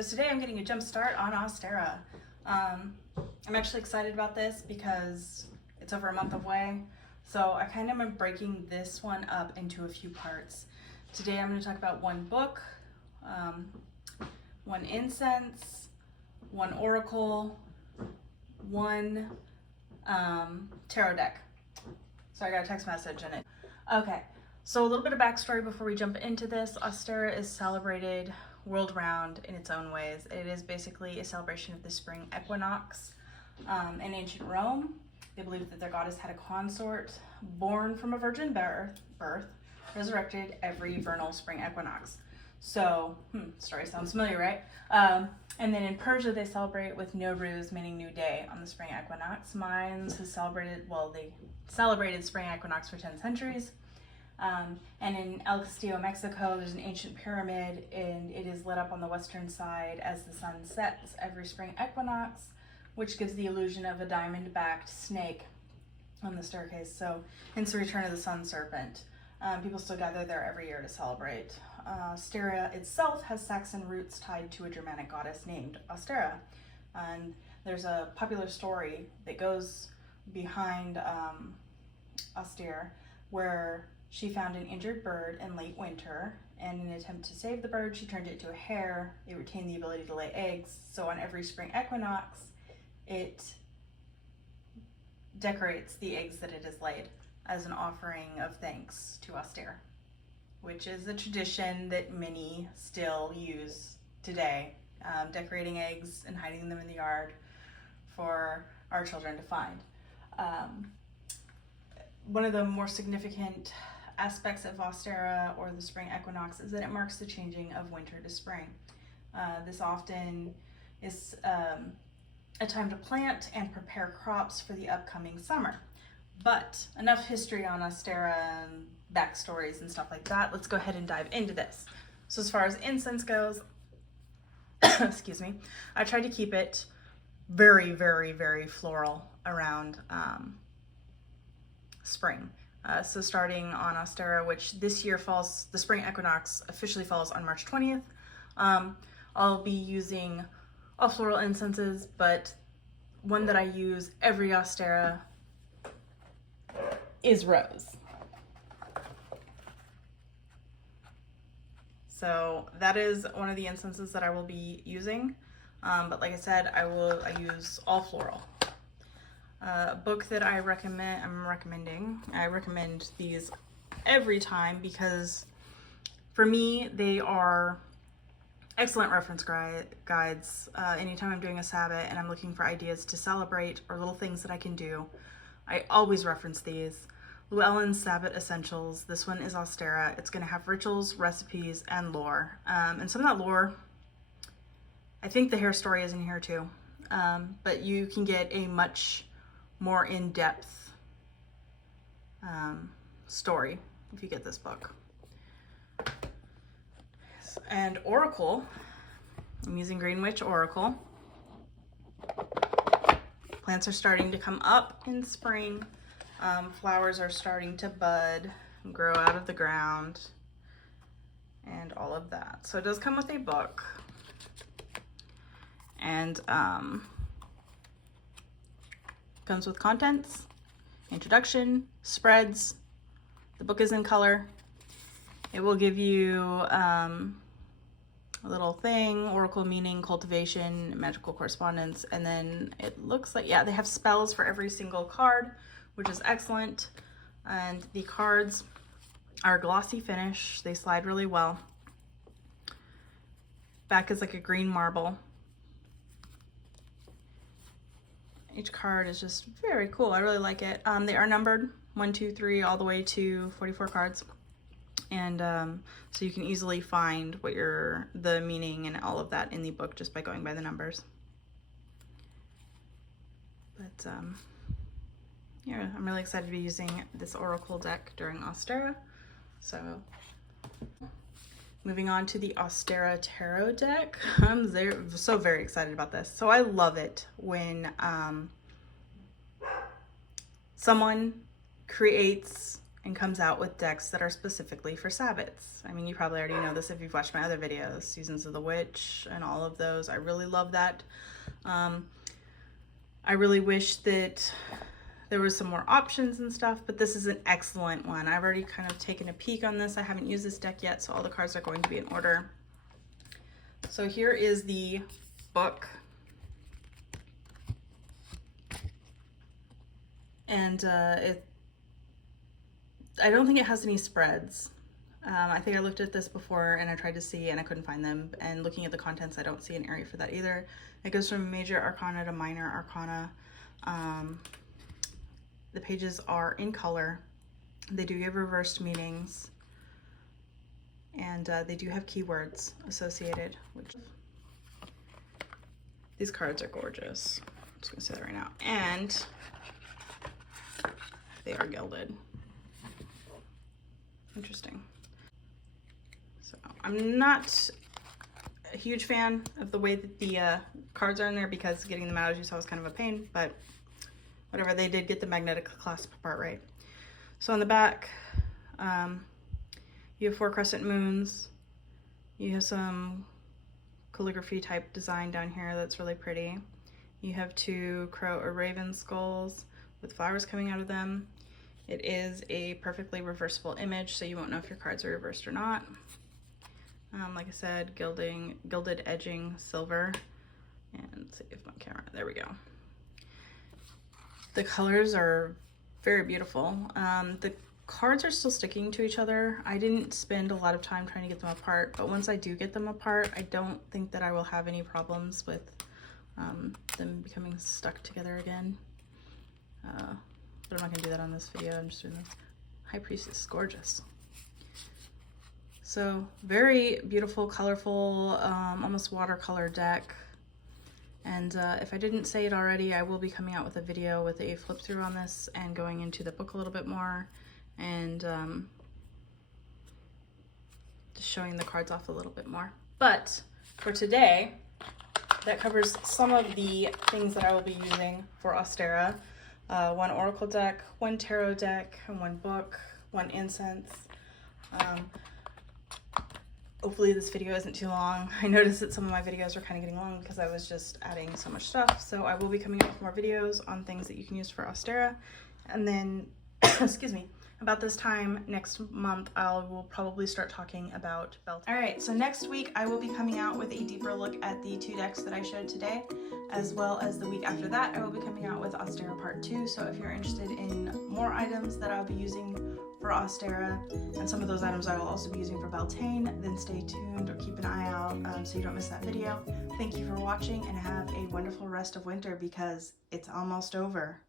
So today I'm getting a jump start on Ostara. I'm actually excited about this because it's over a month away. So I kind of am breaking this one up into a few parts. Today I'm going to talk about one book, one incense, one oracle, one tarot deck. So I got a text message in it. Okay, so a little bit of backstory before we jump into this. Ostara is celebrated world-round in its own ways. It is basically a celebration of the spring equinox. In ancient Rome, they believed that their goddess had a consort born from a virgin birth, resurrected every vernal spring equinox. So, story sounds familiar, right? And then in Persia, they celebrate with Nowruz, meaning new day, on the spring equinox. Mayans has celebrated, they celebrated spring equinox for 10 centuries. And in El Castillo, Mexico, there's an ancient pyramid, and it is lit up on the western side as the sun sets every spring equinox, which gives the illusion of a diamond-backed snake on the staircase. So, hence the return of the sun serpent. People still gather there every year to celebrate. Ostara itself has Saxon roots tied to a Germanic goddess named Ostara. And there's a popular story that goes behind Ostara, where she found an injured bird in late winter, and in an attempt to save the bird, she turned it into a hare. It retained the ability to lay eggs, so on every spring equinox, it decorates the eggs that it has laid as an offering of thanks to Ostara, which is a tradition that many still use today, decorating eggs and hiding them in the yard for our children to find. One of the more significant aspects of Ostara, or the spring equinox, is that it marks the changing of winter to spring. This often is a time to plant and prepare crops for the upcoming summer. But enough history on Ostara and backstories and stuff like that. Let's go ahead and dive into this. So as far as incense goes, excuse me, I tried to keep it very, very, very floral around spring. So starting on Ostara, which this year falls, the spring equinox officially falls on March 20th. I'll be using all floral incenses, but one that I use every Ostara is rose. So that is one of the incenses that I will be using. But like I said, I use all floral. A book that I recommend these every time because for me, they are excellent reference guides. Anytime I'm doing a Sabbath and I'm looking for ideas to celebrate or little things that I can do, I always reference these. Llewellyn's Sabbath Essentials. This one is Ostara. It's going to have rituals, recipes, and lore. And some of that lore, I think the hair story is in here too. But you can get a much more in-depth story if you get this book. And Oracle, I'm using Green Witch Oracle. Plants are starting to come up in spring. Flowers are starting to bud and grow out of the ground and all of that. So it does come with a book. And comes with contents, introduction, spreads. The book is in color. It will give you a little thing, oracle meaning, cultivation, magical correspondence, and then it looks like, they have spells for every single card, which is excellent. And the cards are glossy finish. They slide really well. Back is like a green marble. Each card is just very cool. I really like it. They are numbered 1, 2, 3, all the way to 44 cards. And so you can easily find what the meaning and all of that in the book just by going by the numbers. But yeah, I'm really excited to be using this Oracle deck during Ostara. So moving on to the Ostara Tarot deck. I'm so very excited about this. So I love it when someone creates and comes out with decks that are specifically for Sabbats. I mean, you probably already know this if you've watched my other videos, Seasons of the Witch and all of those. I really love that. I really wish that there was some more options and stuff, but this is an excellent one. I've already kind of taken a peek on this. I haven't used this deck yet, so all the cards are going to be in order. So here is the book. And I don't think it has any spreads. I think I looked at this before and I tried to see and I couldn't find them. And looking at the contents, I don't see an area for that either. It goes from major arcana to minor arcana. The pages are in color. They do give reversed meanings. And they do have keywords associated, which these cards are gorgeous. I'm just gonna say that right now. And they are gilded. Interesting. So I'm not a huge fan of the way that the cards are in there because getting them out, as you saw, was kind of a pain, but whatever, they did get the magnetic clasp part right. So on the back, you have 4 crescent moons. You have some calligraphy type design down here that's really pretty. You have 2 crow or raven skulls with flowers coming out of them. It is a perfectly reversible image, so you won't know if your cards are reversed or not. Like I said, gilded edging, silver. And let's see if my camera, there we go. The colors are very beautiful. The cards are still sticking to each other. I didn't spend a lot of time trying to get them apart, but once I do get them apart, I don't think that I will have any problems with them becoming stuck together again. But I'm not gonna do that on this video. I'm just doing this. High Priestess, gorgeous. So very beautiful, colorful, almost watercolor deck. And if I didn't say it already, I will be coming out with a video with a flip through on this and going into the book a little bit more and just showing the cards off a little bit more. But for today, that covers some of the things that I will be using for Ostara. 1 oracle deck, 1 tarot deck, and 1 book, 1 incense. Hopefully this video isn't too long. I noticed that some of my videos were kind of getting long because I was just adding so much stuff. So I will be coming up with more videos on things that you can use for Ostara. And then, excuse me, about this time next month, I will probably start talking about belt. All right, so next week I will be coming out with a deeper look at the 2 decks that I showed today, as well as the week after that, I will be coming out with Ostara Part 2. So if you're interested in more items that I'll be using for Ostara, and some of those items I will also be using for Beltane, then stay tuned or keep an eye out so you don't miss that video. Thank you for watching and have a wonderful rest of winter because it's almost over.